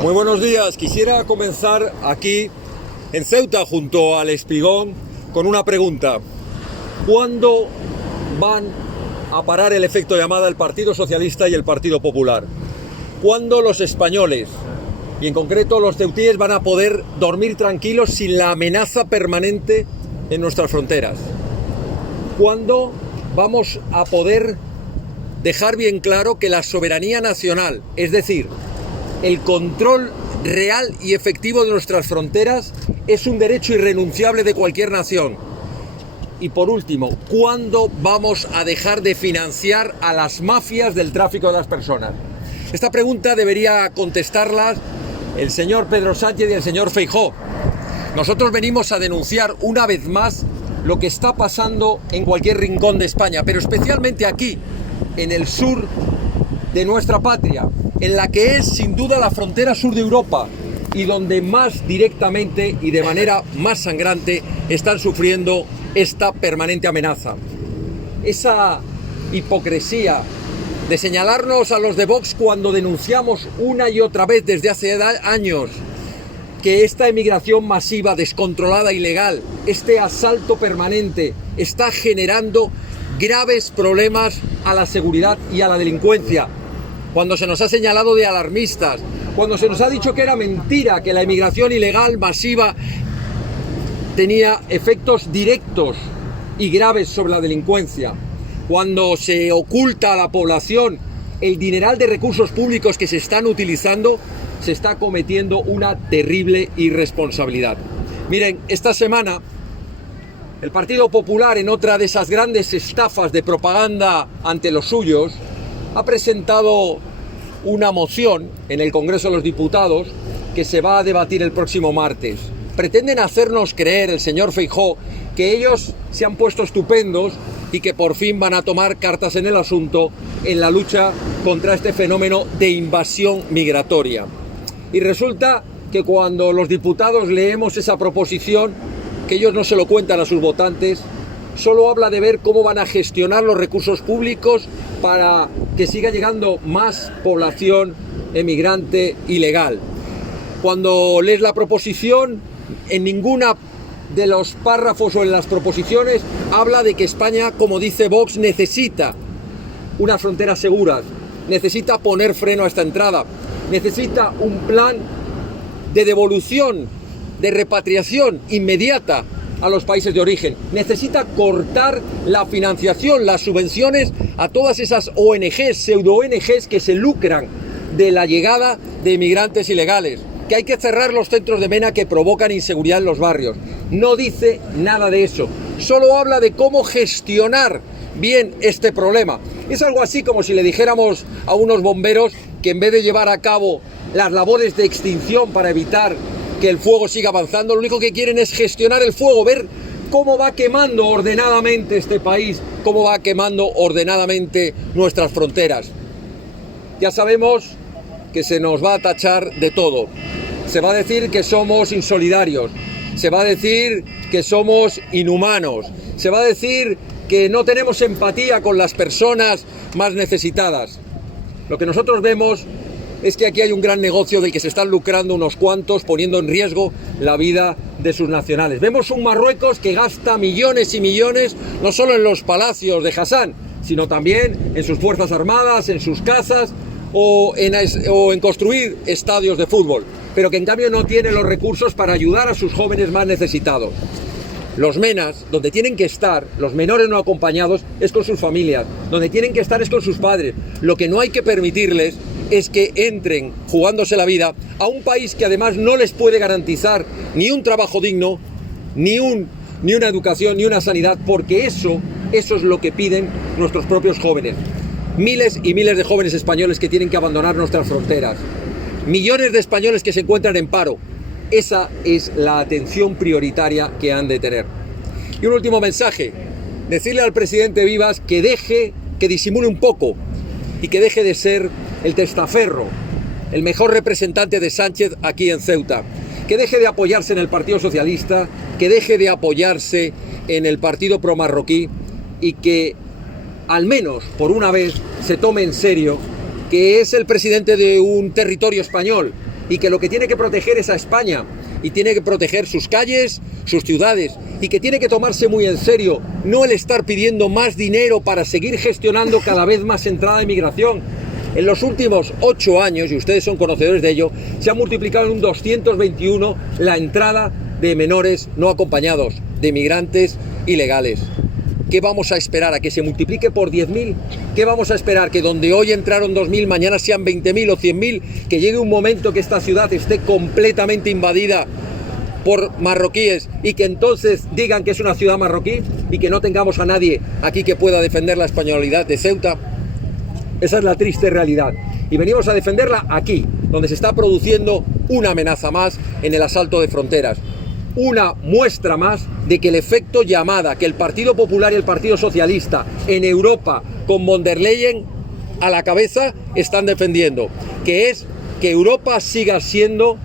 Muy buenos días. Quisiera comenzar aquí en Ceuta junto al Espigón con una pregunta. ¿Cuándo van a parar el efecto llamada el Partido Socialista y el Partido Popular? ¿Cuándo los españoles, y en concreto los ceutíes, van a poder dormir tranquilos sin la amenaza permanente en nuestras fronteras? ¿Cuándo vamos a poder dejar bien claro que la soberanía nacional, es decir, el control real y efectivo de nuestras fronteras, es un derecho irrenunciable de cualquier nación? Y por último, ¿cuándo vamos a dejar de financiar a las mafias del tráfico de las personas? Esta pregunta debería contestarla el señor Pedro Sánchez y el señor Feijóo. Nosotros venimos a denunciar una vez más lo que está pasando en cualquier rincón de España, pero especialmente aquí, en el sur de nuestra patria, en la que es sin duda la frontera sur de Europa y donde más directamente y de manera más sangrante están sufriendo esta permanente amenaza. Esa hipocresía de señalarnos a los de Vox cuando denunciamos una y otra vez desde hace años que esta emigración masiva, descontrolada, ilegal, este asalto permanente está generando graves problemas a la seguridad y a la delincuencia. Cuando se nos ha señalado de alarmistas, cuando se nos ha dicho que era mentira, que la emigración ilegal masiva tenía efectos directos y graves sobre la delincuencia, cuando se oculta a la población el dineral de recursos públicos que se están utilizando, se está cometiendo una terrible irresponsabilidad. Miren, esta semana el Partido Popular, en otra de esas grandes estafas de propaganda ante los suyos, ha presentado una moción en el Congreso de los Diputados que se va a debatir el próximo martes. Pretenden hacernos creer, el señor Feijóo, que ellos se han puesto estupendos y que por fin van a tomar cartas en el asunto en la lucha contra este fenómeno de invasión migratoria. Y resulta que cuando los diputados leemos esa proposición, que ellos no se lo cuentan a sus votantes, solo habla de ver cómo van a gestionar los recursos públicos para que siga llegando más población emigrante ilegal. Cuando lees la proposición, en ninguna de los párrafos o en las proposiciones habla de que España, como dice Vox, necesita unas fronteras seguras, necesita poner freno a esta entrada, necesita un plan de devolución, de repatriación inmediata a los países de origen, necesita cortar la financiación, las subvenciones a todas esas ONGs, pseudo-ONGs que se lucran de la llegada de inmigrantes ilegales, que hay que cerrar los centros de mena que provocan inseguridad en los barrios. No dice nada de eso, solo habla de cómo gestionar bien este problema. Es algo así como si le dijéramos a unos bomberos que en vez de llevar a cabo las labores de extinción para evitar que el fuego siga avanzando, lo único que quieren es gestionar el fuego, ver cómo va quemando ordenadamente este país, cómo va quemando ordenadamente nuestras fronteras. Ya sabemos que se nos va a tachar de todo. Se va a decir que somos insolidarios, se va a decir que somos inhumanos, se va a decir que no tenemos empatía con las personas más necesitadas. Lo que nosotros vemos es que aquí hay un gran negocio del que se están lucrando unos cuantos, poniendo en riesgo la vida de sus nacionales. Vemos un Marruecos que gasta millones y millones, no solo en los palacios de Hassan, sino también en sus fuerzas armadas, en sus casas o en construir estadios de fútbol, pero que en cambio no tiene los recursos para ayudar a sus jóvenes más necesitados. Los menas, donde tienen que estar, los menores no acompañados, es con sus familias, donde tienen que estar es con sus padres. Lo que no hay que permitirles es que entren jugándose la vida a un país que además no les puede garantizar ni un trabajo digno, ni una educación, ni una sanidad, porque eso es lo que piden nuestros propios jóvenes. Miles y miles de jóvenes españoles que tienen que abandonar nuestras fronteras. Millones de españoles que se encuentran en paro. Esa es la atención prioritaria que han de tener. Y un último mensaje. Decirle al presidente Vivas que disimule un poco y que deje de ser el testaferro, el mejor representante de Sánchez aquí en Ceuta. Que deje de apoyarse en el Partido Socialista, que deje de apoyarse en el Partido Pro-Marroquí y que al menos por una vez se tome en serio que es el presidente de un territorio español y que lo que tiene que proteger es a España y tiene que proteger sus calles, sus ciudades, y que tiene que tomarse muy en serio no el estar pidiendo más dinero para seguir gestionando cada vez más entrada de migración. En los últimos 8 años, y ustedes son conocedores de ello, se ha multiplicado en un 221 la entrada de menores no acompañados, de migrantes ilegales. ¿Qué vamos a esperar? ¿A que se multiplique por 10.000? ¿Qué vamos a esperar? ¿Que donde hoy entraron 2.000, mañana sean 20.000 o 100.000? ¿Que llegue un momento que esta ciudad esté completamente invadida por marroquíes y que entonces digan que es una ciudad marroquí y que no tengamos a nadie aquí que pueda defender la españolidad de Ceuta? Esa es la triste realidad. Y venimos a defenderla aquí, donde se está produciendo una amenaza más en el asalto de fronteras. Una muestra más de que el efecto llamada que el Partido Popular y el Partido Socialista en Europa, con von der Leyen a la cabeza, están defendiendo, que es que Europa siga siendo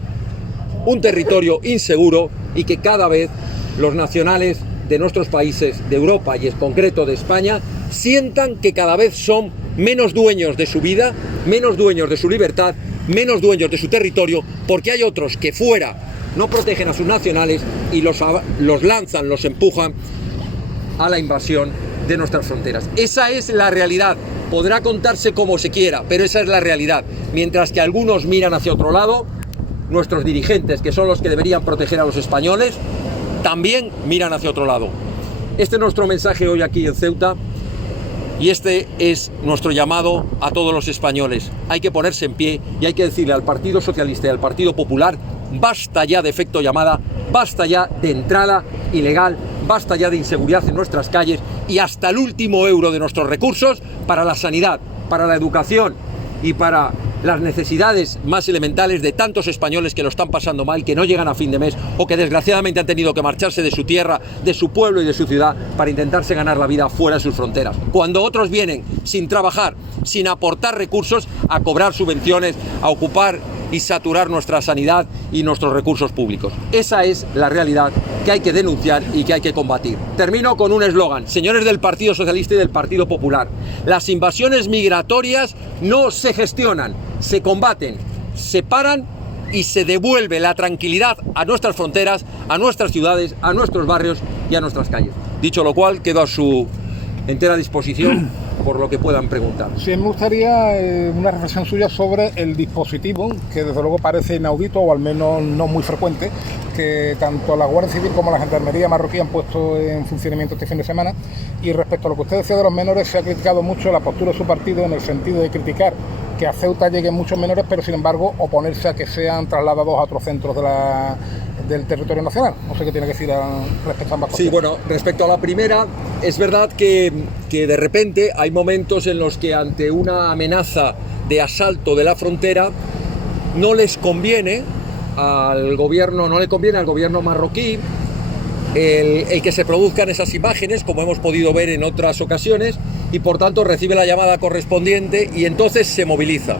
un territorio inseguro y que cada vez los nacionales de nuestros países de Europa y en concreto de España sientan que cada vez son menos dueños de su vida, menos dueños de su libertad, menos dueños de su territorio, porque hay otros que fuera no protegen a sus nacionales y los lanzan, los empujan a la invasión de nuestras fronteras. Esa es la realidad. Podrá contarse como se quiera, pero esa es la realidad. Mientras que algunos miran hacia otro lado, nuestros dirigentes, que son los que deberían proteger a los españoles, también miran hacia otro lado. Este es nuestro mensaje hoy aquí en Ceuta y este es nuestro llamado a todos los españoles. Hay que ponerse en pie y hay que decirle al Partido Socialista y al Partido Popular: basta ya de efecto llamada, basta ya de entrada ilegal, basta ya de inseguridad en nuestras calles y hasta el último euro de nuestros recursos para la sanidad, para la educación y para las necesidades más elementales de tantos españoles que lo están pasando mal, que no llegan a fin de mes o que desgraciadamente han tenido que marcharse de su tierra, de su pueblo y de su ciudad para intentarse ganar la vida fuera de sus fronteras. Cuando otros vienen sin trabajar, sin aportar recursos, a cobrar subvenciones, a ocupar y saturar nuestra sanidad y nuestros recursos públicos. Esa es la realidad que hay que denunciar y que hay que combatir. Termino con un eslogan, señores del Partido Socialista y del Partido Popular: las invasiones migratorias no se gestionan, se combaten, se paran y se devuelve la tranquilidad a nuestras fronteras, a nuestras ciudades, a nuestros barrios y a nuestras calles. Dicho lo cual, quedo a su entera disposición por lo que puedan preguntar. Sí, me gustaría una reflexión suya sobre el dispositivo, que desde luego parece inaudito, o al menos no muy frecuente, que tanto la Guardia Civil como la Gendarmería marroquí han puesto en funcionamiento este fin de semana. Y respecto a lo que usted decía de los menores, se ha criticado mucho la postura de su partido en el sentido de criticar que a Ceuta lleguen muchos menores, pero sin embargo oponerse a que sean trasladados a otros centros del territorio nacional. No sé qué tiene que decir respecto a ambas cosas. Sí, bueno, respecto a la primera, es verdad que de repente hay momentos en los que ante una amenaza de asalto de la frontera no les conviene al gobierno, no le conviene al gobierno marroquí el que se produzcan esas imágenes, como hemos podido ver en otras ocasiones, y por tanto recibe la llamada correspondiente y entonces se moviliza.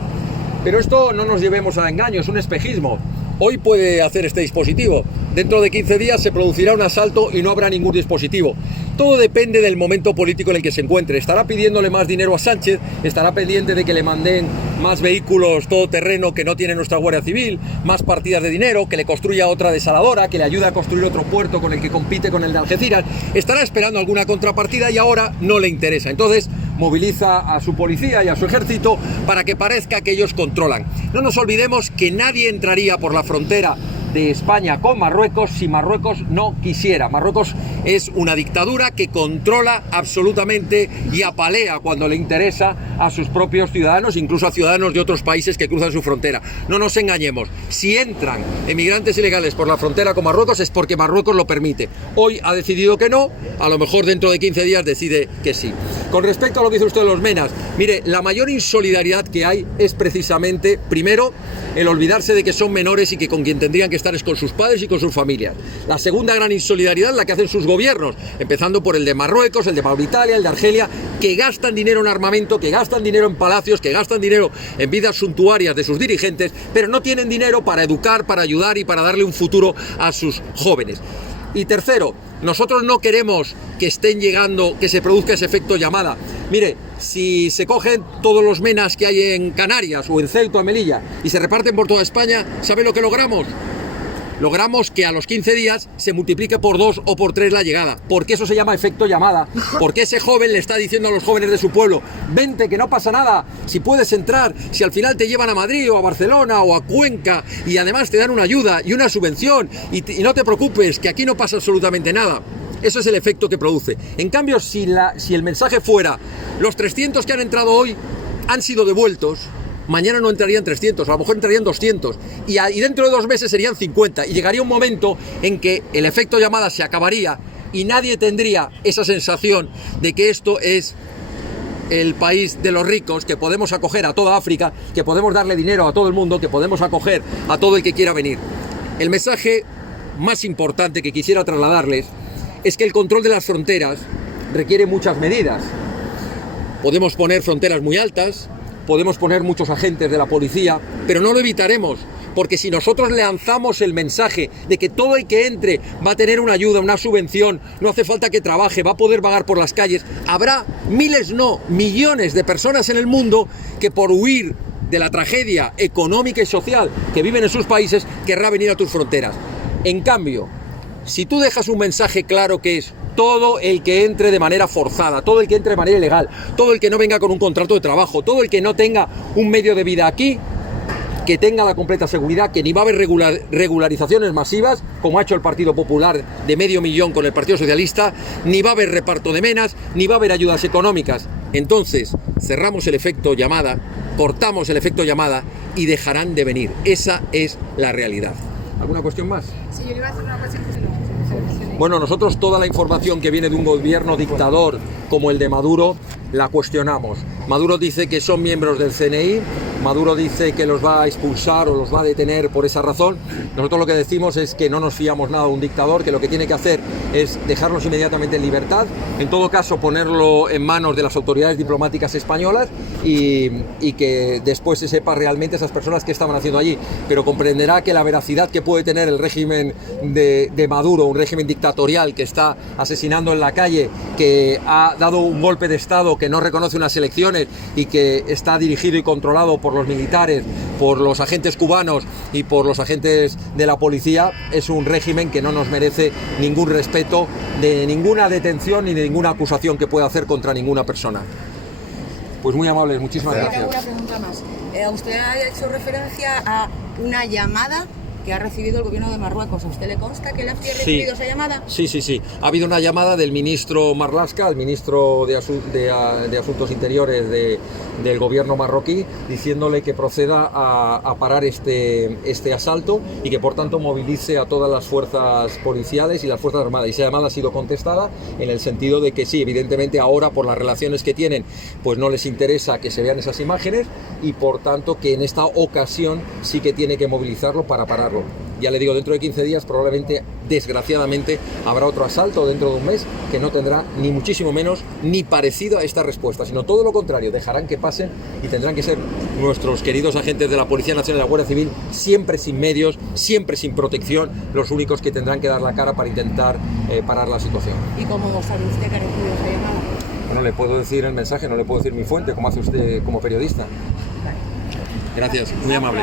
Pero esto no nos llevemos a engaño, es un espejismo. Hoy puede hacer este dispositivo, dentro de 15 días se producirá un asalto y no habrá ningún dispositivo. Todo depende del momento político en el que se encuentre. Estará pidiéndole más dinero a Sánchez, estará pendiente de que le manden más vehículos todoterreno que no tiene nuestra Guardia Civil, más partidas de dinero, que le construya otra desaladora, que le ayude a construir otro puerto con el que compite con el de Algeciras. Estará esperando alguna contrapartida y ahora no le interesa. Entonces moviliza a su policía y a su ejército para que parezca que ellos controlan. No nos olvidemos que nadie entraría por la frontera de España con Marruecos si Marruecos no quisiera. Marruecos es una dictadura que controla absolutamente y apalea cuando le interesa a sus propios ciudadanos, incluso a ciudadanos de otros países que cruzan su frontera. No nos engañemos, si entran emigrantes ilegales por la frontera con Marruecos es porque Marruecos lo permite. Hoy ha decidido que no, a lo mejor dentro de 15 días decide que sí. Con respecto a lo que dice usted de los menas, mire, la mayor insolidaridad que hay es precisamente, primero, el olvidarse de que son menores y que con quien tendrían que estar es con sus padres y con sus familias. La segunda gran insolidaridad es la que hacen sus gobiernos, empezando por el de Marruecos, el de Mauritania, el de Argelia, que gastan dinero en armamento, que gastan dinero en palacios, que gastan dinero en vidas suntuarias de sus dirigentes, pero no tienen dinero para educar, para ayudar y para darle un futuro a sus jóvenes. Y tercero, nosotros no queremos que estén llegando, que se produzca ese efecto llamada. Mire, Si se cogen todos los menas que hay en Canarias o en Ceuta o Melilla y se reparten por toda España, ¿sabe lo que logramos? Logramos que a los 15 días se multiplique por 2 o por 3 la llegada, porque eso se llama efecto llamada, porque ese joven le está diciendo a los jóvenes de su pueblo: vente, que no pasa nada, si puedes entrar, si al final te llevan a Madrid o a Barcelona o a Cuenca y además te dan una ayuda y una subvención y no te preocupes, que aquí no pasa absolutamente nada. Eso es el efecto que produce. En cambio, si el mensaje fuera: los 300 que han entrado hoy han sido devueltos, mañana no entrarían 300, a lo mejor entrarían 200 y dentro de 2 meses serían 50 y llegaría un momento en que el efecto llamada se acabaría y nadie tendría esa sensación de que esto es el país de los ricos, que podemos acoger a toda África, que podemos darle dinero a todo el mundo, que podemos acoger a todo el que quiera venir. El mensaje más importante que quisiera trasladarles es que el control de las fronteras requiere muchas medidas. Podemos poner fronteras muy altas, podemos poner muchos agentes de la policía, pero no lo evitaremos, porque si nosotros lanzamos el mensaje de que todo el que entre va a tener una ayuda, una subvención, no hace falta que trabaje, va a poder vagar por las calles, habrá miles, no, millones de personas en el mundo que por huir de la tragedia económica y social que viven en sus países querrá venir a tus fronteras. En cambio, si tú dejas un mensaje claro que es: todo el que entre de manera forzada, todo el que entre de manera ilegal, todo el que no venga con un contrato de trabajo, todo el que no tenga un medio de vida aquí, que tenga la completa seguridad que ni va a haber regularizaciones masivas, como ha hecho el Partido Popular de 500.000 con el Partido Socialista, ni va a haber reparto de menas, ni va a haber ayudas económicas. Entonces, cerramos el efecto llamada, cortamos el efecto llamada y dejarán de venir. Esa es la realidad. ¿Alguna cuestión más? Sí, yo le iba a hacer una cuestión que se lo Bueno, nosotros toda la información que viene de un gobierno dictador como el de Maduro la cuestionamos. Maduro dice que son miembros del CNI, Maduro dice que los va a expulsar o los va a detener por esa razón. Nosotros lo que decimos es que no nos fiamos nada de un dictador, que lo que tiene que hacer es dejarlos inmediatamente en libertad, en todo caso ponerlo en manos de las autoridades diplomáticas españolas y que después se sepa realmente esas personas que estaban haciendo allí. Pero comprenderá que la veracidad que puede tener el régimen de Maduro, un régimen dictatorial que está asesinando en la calle, que ha dado un golpe de Estado, que no reconoce unas elecciones y que está dirigido y controlado por los militares, por los agentes cubanos y por los agentes de la policía, es un régimen que no nos merece ningún respeto de ninguna detención ni de ninguna acusación que pueda hacer contra ninguna persona. Pues muy amables, muchísimas gracias. Tengo una pregunta más. Usted ha hecho referencia a una llamada que ha recibido el gobierno de Marruecos. ¿A usted le consta que él ha recibido esa llamada? Sí. Ha habido una llamada del ministro Marlaska, el ministro de Asuntos Interiores del gobierno marroquí, diciéndole que proceda a parar este asalto y que por tanto movilice a todas las fuerzas policiales y las fuerzas armadas. Y esa llamada ha sido contestada en el sentido de que sí, evidentemente ahora por las relaciones que tienen, pues no les interesa que se vean esas imágenes y por tanto que en esta ocasión sí que tiene que movilizarlo para pararlo. Ya le digo, dentro de 15 días probablemente, desgraciadamente, habrá otro asalto dentro de un mes que no tendrá ni muchísimo menos ni parecido a esta respuesta, sino todo lo contrario, dejarán que pasen y tendrán que ser nuestros queridos agentes de la Policía Nacional y la Guardia Civil, siempre sin medios, siempre sin protección, los únicos que tendrán que dar la cara para intentar parar la situación. ¿Y cómo sabe usted que ha recibido esa llamada? Bueno, le puedo decir el mensaje, no le puedo decir mi fuente, como hace usted como periodista. Gracias, muy amable.